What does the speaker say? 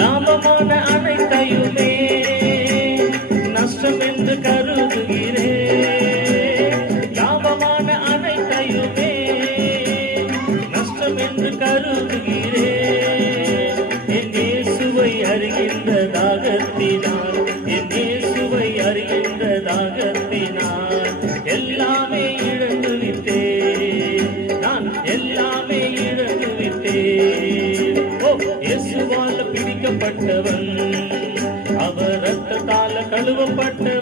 லாபமான அனைத்தையுமே நஷ்டம் என்று கருதுகிறேன். லாபமான அனைத்தையுமே நஷ்டம் என்று கருதுகிறேன். என் இயேசுவை அறிகின்ற தாகத்தினால், என் இயேசுவை அறிகின்ற தாகத்தினால் எல்லாமே இழந்து விட்டேன். நான் எல்லாமே இழந்து விட்டேன். ஓ, இயேசுவால் பிடிக்கப்பட்டவன், அவர் ரத்தத்தால் கழுவப்பட்டவன்.